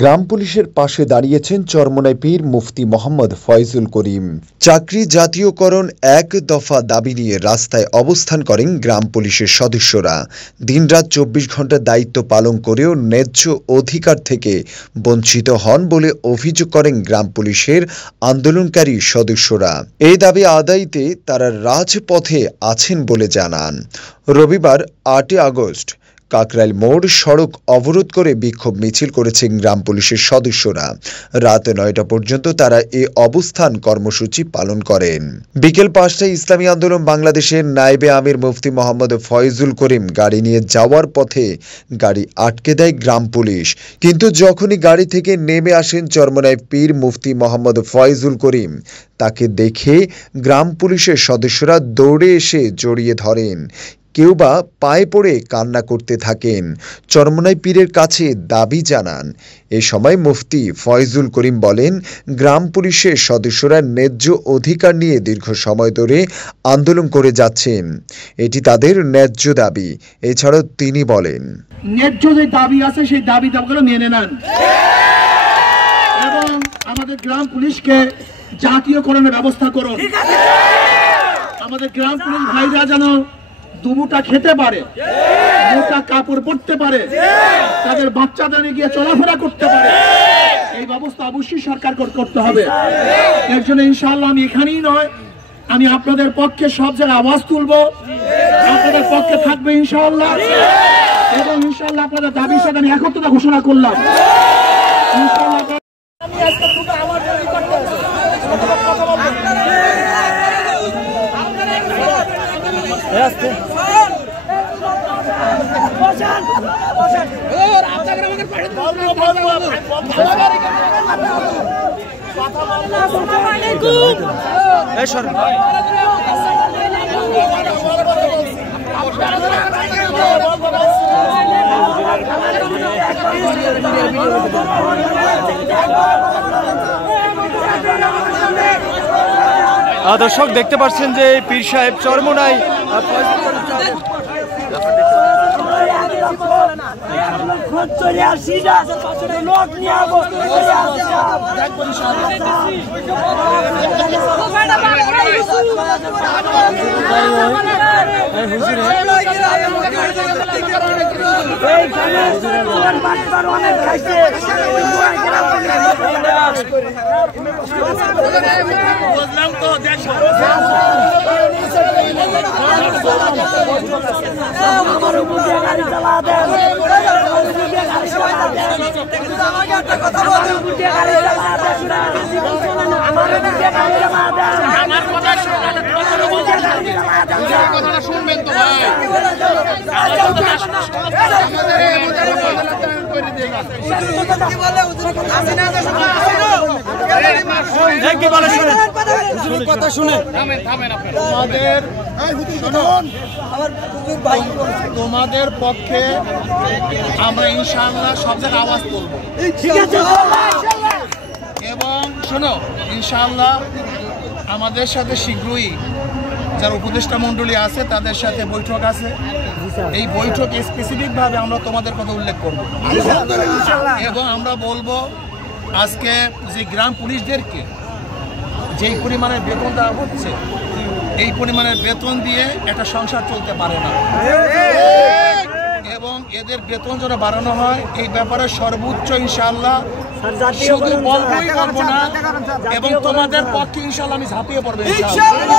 গ্রাম পুলিশের পাশে দাঁড়িয়েছেন চরমোনাই পীর মুফতি মোহাম্মদ ফয়জুল করিম। চাকরি জাতীয়করণ এক দফা দাবি নিয়ে রাস্তায় অবস্থান করেন গ্রাম পুলিশের সদস্যরা। দিনরাত 24 ঘন্টা দায়িত্ব পালন করেও ন্যায্য অধিকার থেকে বঞ্চিত হন বলে অভিযোগ করেন গ্রাম পুলিশের আন্দোলনকারী সদস্যরা। এই দাবি আদায়তে তারা রাজপথে আছেন বলে জানান। রবিবার 8 আগস্ট কাকরাইল মোড় সড়ক অবরোধ করে বিক্ষোভ মিছিল করেছেন গ্রাম পুলিশের সদস্যরা। রাত 9টা পর্যন্ত তারা এই অবস্থান কর্মসূচি পালন করেন। বিকেল 5টায় ইসলামী আন্দোলন বাংলাদেশের নায়েবে আমির মুফতি মোহাম্মদ ফয়জুল করিম গাড়ি নিয়ে যাওয়ার পথে গাড়ি আটকে দেয় গ্রাম পুলিশ। কিন্তু যখনই গাড়ি থেকে নেমে আসেন চরমোনাই পীর মুফতি মোহাম্মদ ফয়জুল করিম, তাকে দেখে গ্রাম পুলিশের সদস্যরা দৌড়ে এসে জড়িয়ে ধরেন। কেউ বা পায়ে পড়ে কান্না করতে থাকেন। চরমোনাই পীরের কাছে দাবি জানান। এ সময় মুফতি ফয়জুল করিম বলেন, গ্রাম পুলিশের সদস্যরা ন্যায্য অধিকার নিয়ে দীর্ঘ সময় ধরে আন্দোলন করে যাচ্ছেন। এটি তাদের ন্যায্য দাবি। এছাড়াও তিনি বলেন, ন্যায্য যে দাবি আছে সেই দাবিগুলো মেনে নেন এবং আমাদের গ্রাম পুলিশকে জাতীয়করণের ব্যবস্থা করুন। আমাদের গ্রাম পুলিশ ভাইরা যেন দুমুটা খেতে পারে, মোটা কাপড় পরতে পারে, তাদের বাচ্চাদের গিয়ে চলাফেরা করতে পারে, এই ব্যবস্থা অবশ্যই সরকার করতে হবে। এর জন্য ইনশাআল্লাহ আমি এখানেই নয়, আমি আপনাদের পক্ষে সব জায়গায় আওয়াজ তুলবো, আপনাদের পক্ষে থাকবে ইনশাআল্লাহ এবং ইনশাআল্লাহ আপনাদের দাবির সাথে আমি একত্রতা ঘোষণা করলাম। ইনশাআল্লাহ দর্শক দেখতে পাচ্ছেন যে পীর সাহেব চরমোনাই তোমাদের পক্ষে আমরা ইনশাআল্লাহ সব জায়গায় আওয়াজ তুলব এবং শোনো ইনশাআল্লাহ আমাদের সাথে শীঘ্রই যারা উপদেষ্টা মণ্ডলী আছে তাদের সাথে বৈঠক আছে। এই বৈঠকে স্পেসিফিক ভাবে আমরা তোমাদের কথা উল্লেখ করব এবং আমরা বলবো আজকে যে গ্রাম পুলিশদেরকে যেই পরিমাণের বেতন দেওয়া হচ্ছে, এই পরিমাণের বেতন দিয়ে একটা সংসার চলতে পারে না এবং এদের বেতন যেন বাড়ানো হয় এই ব্যাপারে সর্বোচ্চ ইনশাআল্লাহ শুধু বলবই বলবো না এবং তোমাদের পক্ষে ইনশাআল্লাহ আমি ঝাঁপিয়ে পড়বো ইনশাআল্লাহ।